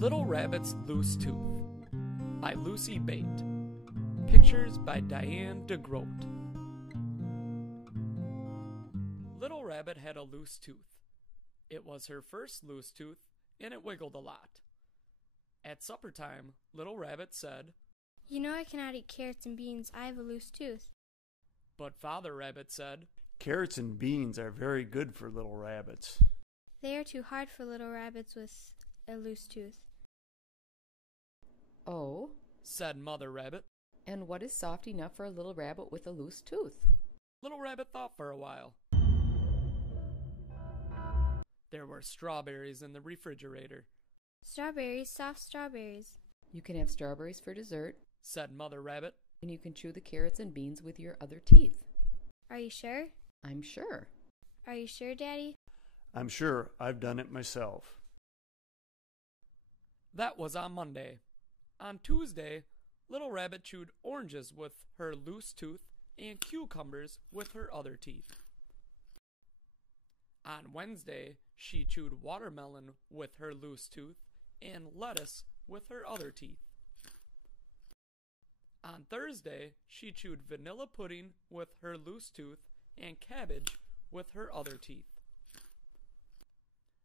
Little Rabbit's Loose Tooth by Lucy Bate. Pictures by Diane DeGroat. Little Rabbit had a loose tooth. It was her first loose tooth, and it wiggled a lot. At supper time, Little Rabbit said, "You know I cannot eat carrots and beans. I have a loose tooth." But Father Rabbit said, "Carrots and beans are very good for little rabbits." "They are too hard for little rabbits with a loose tooth." "Oh," said Mother Rabbit. "and what is soft enough for a little rabbit with a loose tooth?" Little Rabbit thought for a while. There were strawberries in the refrigerator. "Strawberries, soft strawberries." "You can have strawberries for dessert, said Mother Rabbit. and you can chew the carrots and beans with your other teeth." "Are you sure?" "I'm sure." "Are you sure, Daddy?" I'm sure I've done it myself. That was on Monday. On Tuesday, Little Rabbit chewed oranges with her loose tooth and cucumbers with her other teeth. On Wednesday, she chewed watermelon with her loose tooth and lettuce with her other teeth. On Thursday, she chewed vanilla pudding with her loose tooth and cabbage with her other teeth.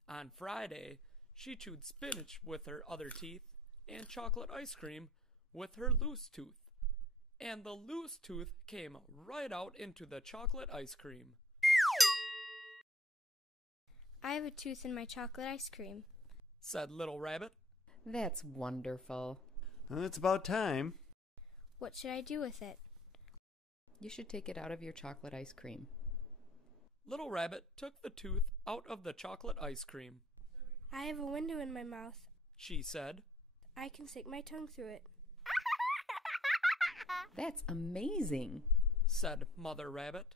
On Friday, she chewed spinach with her other teeth and chocolate ice cream with her loose tooth. And the loose tooth came right out into the chocolate ice cream. "I have a tooth in my chocolate ice cream," said Little Rabbit. "That's wonderful. And it's about time. "What should I do with it?" You should take it out of your chocolate ice cream." Little Rabbit took the tooth out of the chocolate ice cream. "I have a window in my mouth. She said. I can stick my tongue through it." "That's amazing," said Mother Rabbit.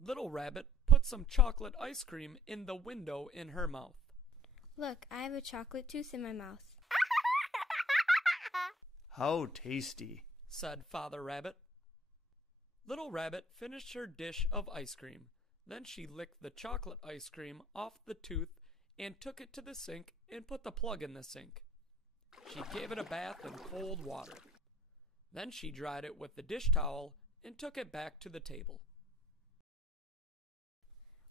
Little Rabbit put some chocolate ice cream in the window in her mouth. "Look, I have a chocolate tooth in my mouth." How tasty. Said Father Rabbit. Little Rabbit finished her dish of ice cream. Then she licked the chocolate ice cream off the tooth and took it to the sink and put the plug in the sink. She gave it a bath in cold water. Then she dried it with the dish towel and took it back to the table.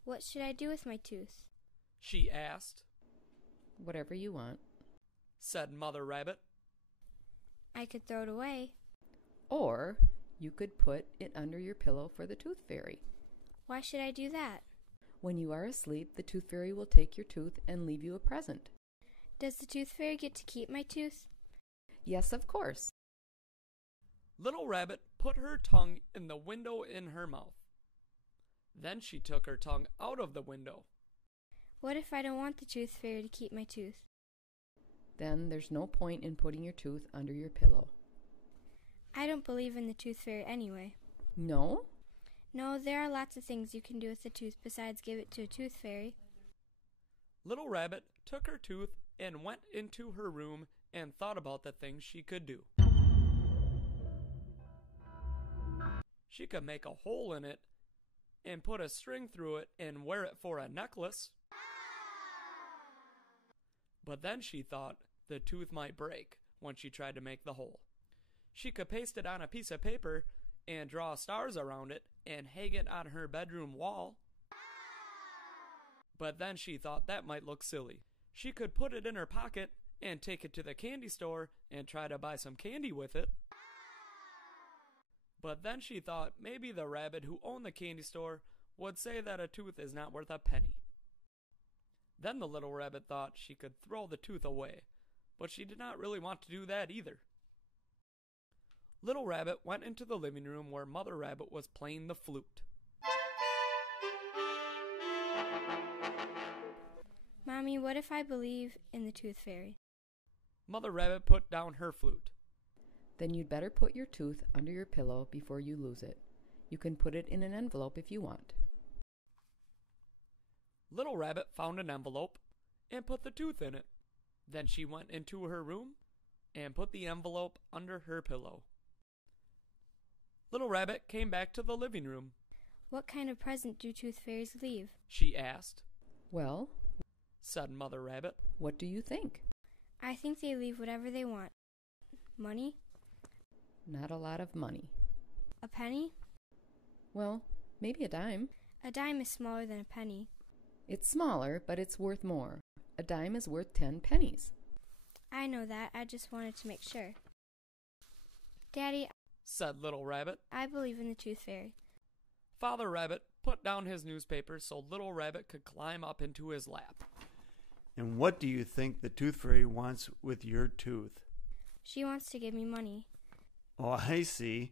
"What should I do with my tooth?" She asked. "Whatever you want." Said Mother Rabbit. "I could throw it away." Or you could put it under your pillow for the tooth fairy. "Why should I do that?" When you are asleep, the tooth fairy will take your tooth and leave you a present. "Does the tooth fairy get to keep my tooth?" Yes, of course. Little Rabbit put her tongue in the window in her mouth. Then she took her tongue out of the window. "What if I don't want the tooth fairy to keep my tooth?" Then there's no point in putting your tooth under your pillow. "I don't believe in the tooth fairy anyway." No? "No, there are lots of things you can do with the tooth besides give it to a tooth fairy." Little Rabbit took her tooth and went into her room and thought about the things she could do. She could make a hole in it and put a string through it and wear it for a necklace. But then she thought the tooth might break when she tried to make the hole. She could paste it on a piece of paper and draw stars around it and hang it on her bedroom wall. But then she thought that might look silly. She could put it in her pocket and take it to the candy store and try to buy some candy with it. But then she thought maybe the rabbit who owned the candy store would say that a tooth is not worth a penny. Then the little rabbit thought she could throw the tooth away, but she did not really want to do that either. Little Rabbit went into the living room where Mother Rabbit was playing the flute. "Mommy, what if I believe in the tooth fairy?" Mother Rabbit put down her flute. Then you'd better put your tooth under your pillow before you lose it. You can put it in an envelope if you want. Little Rabbit found an envelope and put the tooth in it. Then she went into her room and put the envelope under her pillow. Little Rabbit came back to the living room. "What kind of present do tooth fairies leave?" She asked. "Well," said Mother Rabbit. "what do you think?" I think they leave whatever they want. Money? Not a lot of money. A penny? Well, maybe a dime. A dime is smaller than a penny. It's smaller, but it's worth more. A dime is worth 10 pennies. I know that. I just wanted to make sure. Daddy, said Little Rabbit. I believe in the Tooth Fairy. Father Rabbit put down his newspaper so Little Rabbit could climb up into his lap. And what do you think the Tooth Fairy wants with your tooth? She wants to give me money. Oh, I see.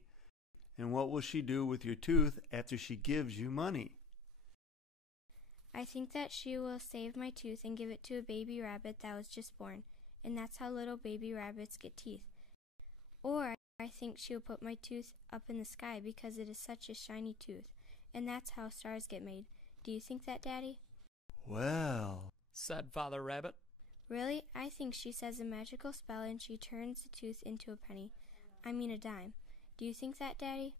And what will she do with your tooth after she gives you money? I think that she will save my tooth and give it to a baby rabbit that was just born, and that's how little baby rabbits get teeth. Or I think she will put my tooth up in the sky because it is such a shiny tooth, and that's how stars get made. Do you think that, Daddy? Well, said Father Rabbit. Really? I think she says a magical spell and she turns the tooth into a penny. I mean a dime. Do you think that, Daddy?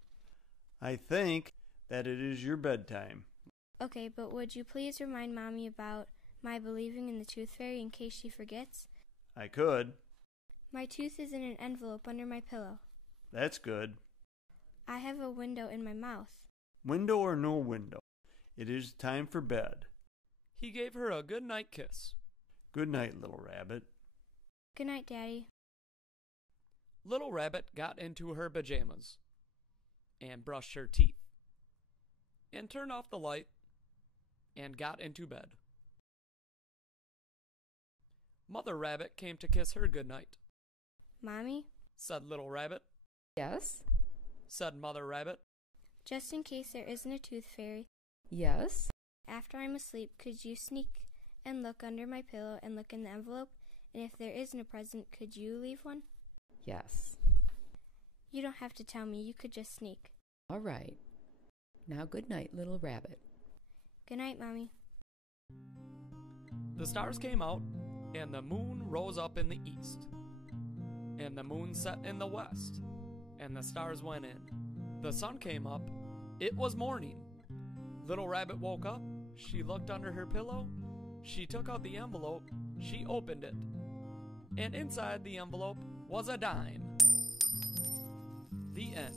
I think that it is your bedtime. Okay, but would you please remind Mommy about my believing in the Tooth Fairy in case she forgets? I could. My tooth is in an envelope under my pillow. That's good. I have a window in my mouth. Window or no window, it is time for bed. He gave her a good night kiss. Good night, Little Rabbit. Good night, Daddy. Little Rabbit got into her pajamas and brushed her teeth and turned off the light and got into bed. Mother Rabbit came to kiss her good night. Mommy? Said Little Rabbit. Yes? Said Mother Rabbit. Just in case there isn't a Tooth Fairy, Yes? after I'm asleep, could you sneak and look under my pillow and look in the envelope? And if there isn't a present, could you leave one? Yes. You don't have to tell me. You could just sneak. All right. Now good night, little rabbit. Good night, Mommy. The stars came out, and the moon rose up in the east, and the moon set in the west, and the stars went in. The sun came up. It was morning. Little Rabbit woke up. She looked under her pillow. She took out the envelope. She opened it. And inside the envelope was a dime. The end.